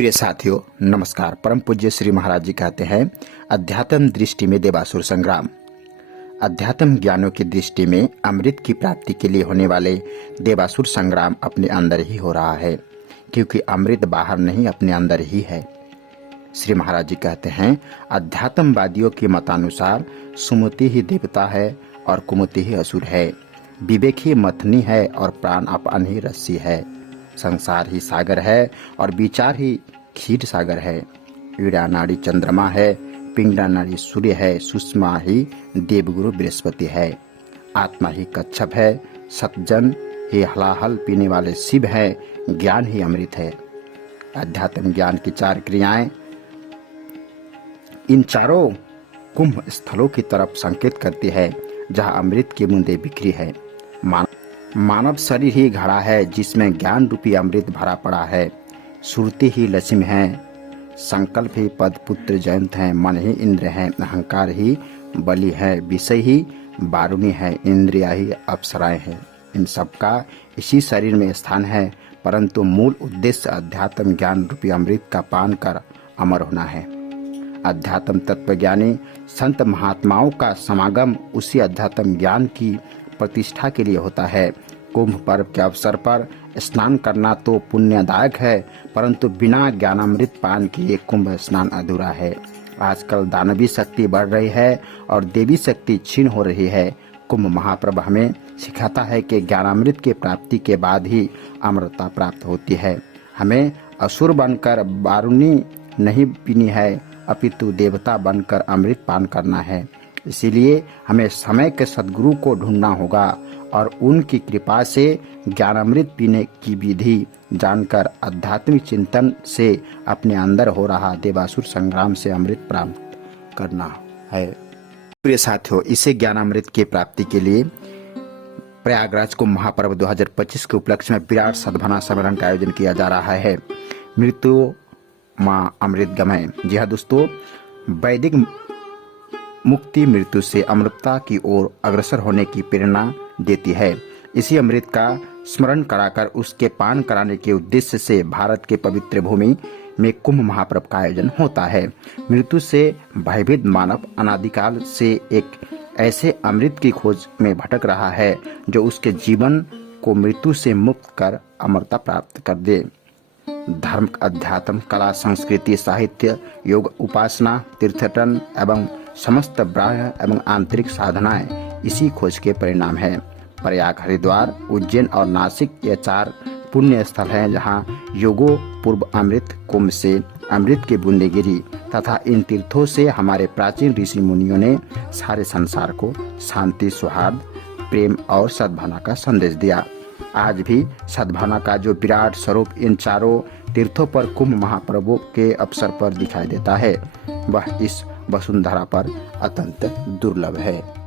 प्रिय साथियों, नमस्कार। परम पूज्य श्री महाराज जी कहते हैं, अध्यात्म दृष्टि में देवासुर संग्राम। अध्यात्म ज्ञानों की दृष्टि में अमृत की प्राप्ति के लिए होने वाले देवासुर संग्राम अपने अंदर ही हो रहा है, क्योंकि अमृत बाहर नहीं, अपने अंदर ही है। श्री महाराज जी कहते हैं, अध्यात्मवादियों के मतानुसार सुमति ही देवता है और कुमति ही असुर है। विवेक ही मथनी है और प्राण अपान ही रस्सी है। संसार ही सागर है और विचार ही क्षीर सागर है। ईड़ा नाड़ी चंद्रमा है, पिंगला नाड़ी सूर्य है, सुषमा ही देवगुरु बृहस्पति है। आत्मा ही कच्छप है, सतजन ही हलाहल पीने वाले शिव है, ज्ञान ही अमृत है। अध्यात्म ज्ञान की चार क्रियाएं इन चारों कुंभ स्थलों की तरफ संकेत करती है, जहां अमृत की बूंदें बिखरी है। मानव शरीर ही घड़ा है, जिसमें ज्ञान रूपी अमृत भरा पड़ा है। सुरती ही लक्ष्मी है, संकल्प ही पद पुत्र जयंत है, मन ही इंद्र है, अहंकार ही बलि है, विषय ही वारुणी है, इंद्रिया ही अप्सराएं हैं। इन सबका इसी शरीर में स्थान है, परंतु मूल उद्देश्य अध्यात्म ज्ञान रूपी अमृत का पान कर अमर होना है। अध्यात्म तत्वज्ञानी संत महात्माओं का समागम उसी अध्यात्म ज्ञान की प्रतिष्ठा के लिए होता है। कुंभ पर्व के अवसर पर स्नान करना तो पुण्यदायक है, परंतु बिना ज्ञानामृत पान किए कुंभ स्नान अधूरा है। आजकल दानवी शक्ति बढ़ रही है और देवी शक्ति क्षीण हो रही है। कुंभ महापर्व हमें सिखाता है कि ज्ञानामृत की प्राप्ति के बाद ही अमरता प्राप्त होती है। हमें असुर बनकर वारुणी नहीं पीनी है, अपितु देवता बनकर अमृत पान करना है। इसीलिए हमें समय के सद्गुरु को ढूंढना होगा और उनकी कृपा से ज्ञानामृत पीने की विधि जानकर आध्यात्मिक चिंतन से अपने अंदर हो रहा देवासुर संग्राम से अमृत प्राप्त करना है। प्रिय साथियों, इसे ज्ञानामृत की प्राप्ति के लिए प्रयागराज को महापर्व 2025 के उपलक्ष्य में विराट सद्भावना सम्मेलन का आयोजन किया जा रहा है। मृत्यु माँ अमृत गमय। जी हाँ दोस्तों, वैदिक मुक्ति मृत्यु से अमृतता की ओर अग्रसर होने की प्रेरणा देती है। इसी अमृत का स्मरण कराकर उसके पान कराने के उद्देश्य से भारत के पवित्र भूमि में कुंभ महापर्व का आयोजन होता है। मृत्यु से भयभीत मानव अनादिकाल से एक ऐसे अमृत की खोज में भटक रहा है, जो उसके जीवन को मृत्यु से मुक्त कर अमरता प्राप्त कर दे। धर्म, अध्यात्म, कला, संस्कृति, साहित्य, योग, उपासना, तीर्थटन एवं समस्त बाह्य एवं आंतरिक साधनाएं इसी खोज के परिणाम हैं। प्रयाग, हरिद्वार, उज्जैन और नासिक ये चार पुण्य स्थल हैं, जहां योगो पूर्व अमृत कुंभ से अमृत की बूंदें गिरी तथा इन तीर्थों से हमारे प्राचीन ऋषि मुनियों ने सारे संसार को शांति, सौहार्द, प्रेम और सद्भावना का संदेश दिया। आज भी सद्भावना का जो विराट स्वरूप इन चारों तीर्थों पर कुंभ महापर्वों के अवसर पर दिखाई देता है, वह इस वसुंधरा पर अत्यंत दुर्लभ है।